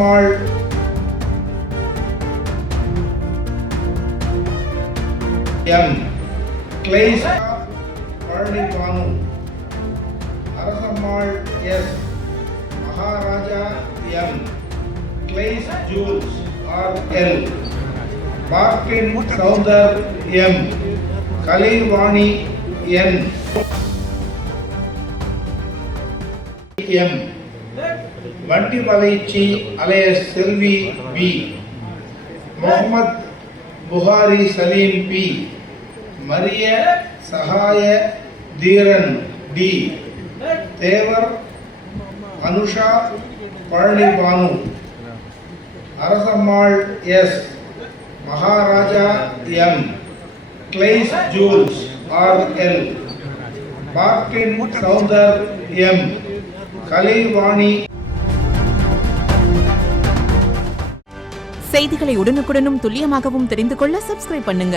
அரசம்மாள் M. Glaisa Palanibanu, Arasammal S. Maharaja M. Glyce Jules R L. Parkin Soundar M. Kalaivani N. M. Vandimalaichi alias Selvi P. Mohamed Bukhari Salim P. Mariya Sagaya Dheeran T. Thevar Anusha Palanibanu, Arasammal S. Maharaja M. Glyce Jules R L. Parkin Soundar M. Kalaivani. செய்திகளை உடனுக்குடனும் துல்லியமாகவும் தெரிந்து கொள்ள subscribe பண்ணுங்க.